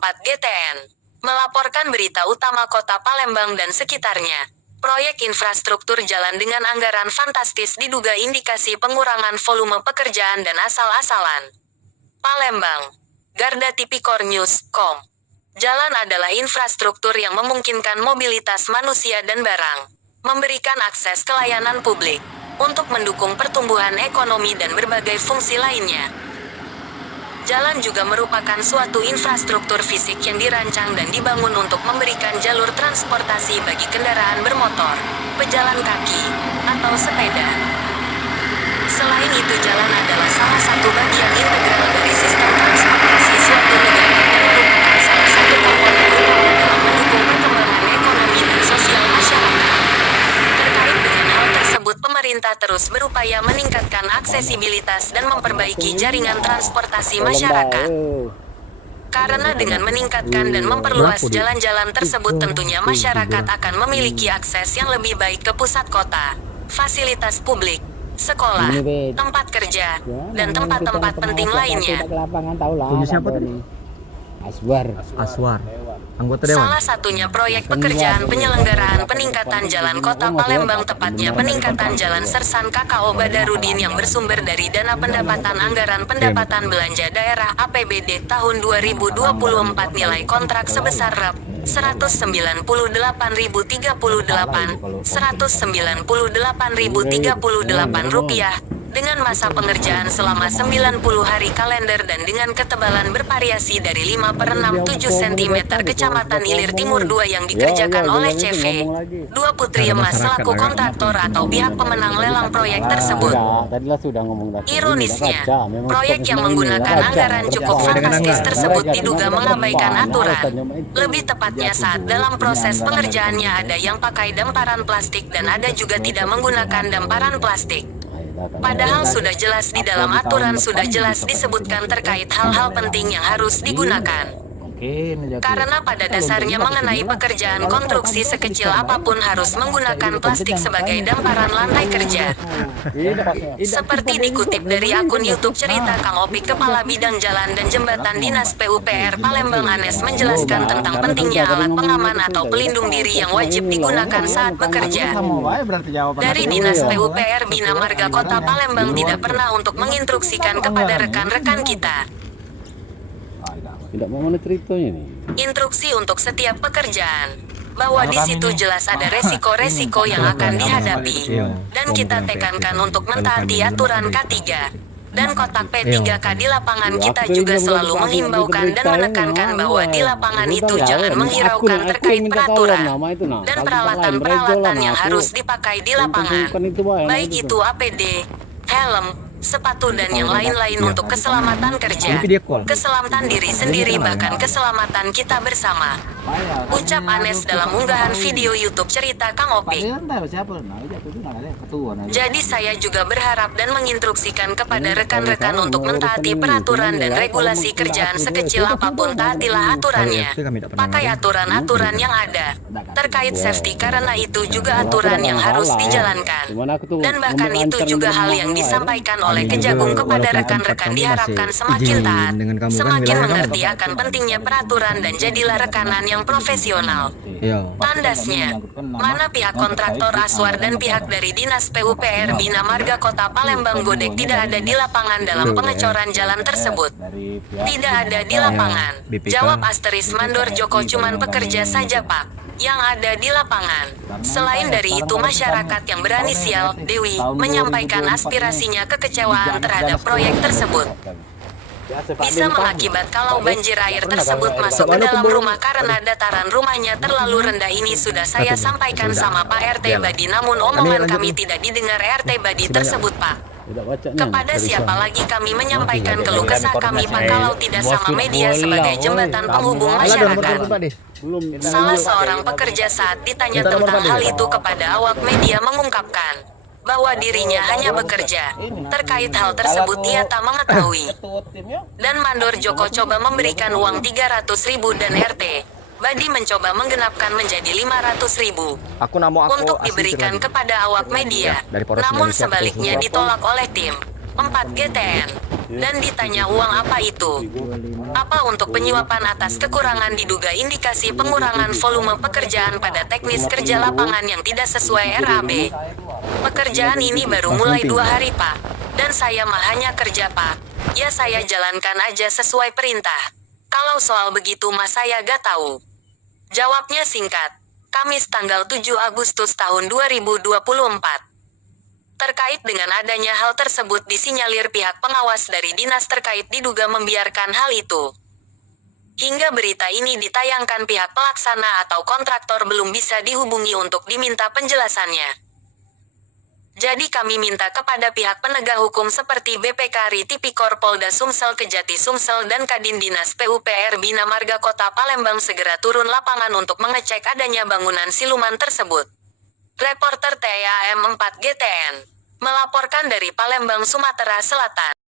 GTN melaporkan berita utama Kota Palembang dan sekitarnya. Proyek infrastruktur jalan dengan anggaran fantastis diduga indikasi pengurangan volume pekerjaan dan asal-asalan. Palembang, Garda Tipikor News.com. Jalan adalah infrastruktur yang memungkinkan mobilitas manusia dan barang, memberikan akses ke layanan publik, untuk mendukung pertumbuhan ekonomi dan berbagai fungsi lainnya. Jalan juga merupakan suatu infrastruktur fisik yang dirancang dan dibangun untuk memberikan jalur transportasi bagi kendaraan bermotor, pejalan kaki, atau sepeda. Selain itu, jalan adalah salah satu bagian integral dari sistem transportasi suatu negara dan merupakan salah satu komponen utama dalam mendukung perkembangan ekonomi dan sosial masyarakat. Terkait dengan hal tersebut, pemerintah terus berupaya meningkatkan aksesibilitas dan memperbaiki jaringan transportasi masyarakat. Karena dengan meningkatkan dan memperluas jalan-jalan tersebut, tentunya masyarakat akan memiliki akses yang lebih baik ke pusat kota, fasilitas publik, sekolah, tempat kerja, dan tempat-tempat penting lainnya. Punya siapa tadi? Aswar. Anggota dewan. Salah satunya proyek pekerjaan penyelenggaraan peningkatan jalan Kota Palembang, tepatnya peningkatan jalan Sersan KKO Badarudin yang bersumber dari dana pendapatan anggaran pendapatan belanja daerah APBD tahun 2024 nilai kontrak sebesar Rp198.038, Rp198.038 dengan masa pengerjaan selama 90 hari kalender dan dengan ketebalan bervariasi dari 5/67 cm Kecamatan Ilir Timur 2 yang dikerjakan oleh CV 2 Putri Emas selaku kontraktor atau pihak pemenang lelang proyek tersebut. Ironisnya, proyek yang menggunakan anggaran cukup fantastis tersebut diduga mengabaikan aturan. Lebih tepatnya saat dalam proses pengerjaannya ada yang pakai damparan plastik dan ada juga tidak menggunakan damparan plastik. Padahal sudah jelas di dalam aturan sudah jelas disebutkan terkait hal-hal penting yang harus digunakan. Karena pada dasarnya mengenai pekerjaan konstruksi sekecil apapun harus menggunakan plastik sebagai damparan lantai kerja. Seperti dikutip dari akun YouTube Cerita Kang Opik, Kepala Bidang Jalan dan Jembatan Dinas PUPR Palembang Anes menjelaskan tentang pentingnya alat pengaman atau pelindung diri yang wajib digunakan saat bekerja. Dari Dinas PUPR Bina Marga Kota Palembang tidak pernah untuk menginstruksikan kepada rekan-rekan kita. Tidak mau mana ceritanya nih. Instruksi untuk setiap pekerjaan, bahwa di situ jelas ada resiko-resiko yang akan dihadapi, dan kita tekankan untuk mentaati aturan K3 dan kotak P3K di lapangan. Kita juga selalu menghimbaukan dan menekankan bahwa di lapangan itu jangan menghiraukan terkait peraturan dan peralatan-peralatan yang harus dipakai di lapangan, baik itu APD, helm, sepatu dan yang lain-lain untuk keselamatan kerja, keselamatan diri sendiri, bahkan keselamatan kita bersama. Ucap Anes dalam unggahan video YouTube Cerita Kang Opik. Jadi saya juga berharap dan menginstruksikan kepada rekan-rekan untuk mentaati peraturan dan regulasi kerjaan sekecil apapun, taatilah aturannya. Pakai aturan-aturan yang ada terkait safety, karena itu juga aturan yang harus dijalankan. Dan bahkan itu juga hal yang disampaikan oleh Kejagung kepada rekan-rekan, diharapkan semakin taat, semakin mengerti akan pentingnya peraturan dan jadilah rekanan yang profesional. Tandasnya, mana pihak kontraktor Aswar dan pihak dari Dinas PUPR Bina Marga Kota Palembang Godek tidak ada di lapangan dalam pengecoran jalan tersebut. Tidak ada di lapangan, jawab Asteris Mandor Joko, cuman pekerja saja Pak yang ada di lapangan. Selain dari itu, masyarakat yang berinisial Dewi menyampaikan aspirasinya kekecewaan terhadap proyek tersebut. Bisa mengakibat kalau banjir air tersebut masuk ke dalam rumah karena dataran rumahnya terlalu rendah. Ini sudah saya sampaikan sama Pak RT Badi, namun omongan kami tidak didengar RT Badi tersebut Pak. Kepada siapa lagi kami menyampaikan keluh kesah kami Pak kalau tidak sama media sebagai jembatan penghubung masyarakat. Salah seorang pekerja saat ditanya tentang hal itu kepada awak media mengungkapkan bahwa dirinya hanya bekerja. Terkait hal tersebut ia tak mengetahui. Dan Mandor Joko coba memberikan uang 300.000 dan RT Badi mencoba menggenapkan menjadi 500.000 untuk diberikan kepada awak media. Namun sebaliknya ditolak oleh tim. 4 GTN. Dan ditanya uang apa itu? Apa untuk penyuapan atas kekurangan diduga indikasi pengurangan volume pekerjaan pada teknis kerja lapangan yang tidak sesuai RAB. Pekerjaan ini baru mulai 2 hari Pak. Dan saya mah hanya kerja Pak. Ya saya jalankan aja sesuai perintah. Kalau soal begitu mah saya gak tahu. Jawabnya singkat. Kamis tanggal 7 Agustus tahun 2024. Terkait dengan adanya hal tersebut disinyalir pihak pengawas dari dinas terkait diduga membiarkan hal itu. Hingga berita ini ditayangkan pihak pelaksana atau kontraktor belum bisa dihubungi untuk diminta penjelasannya. Jadi kami minta kepada pihak penegak hukum seperti BPKRI Tipikor Polda Sumsel Kejati Sumsel dan Kadin Dinas PUPR Bina Marga Kota Palembang segera turun lapangan untuk mengecek adanya bangunan siluman tersebut. Reporter TAM 4 GTN melaporkan dari Palembang, Sumatera Selatan.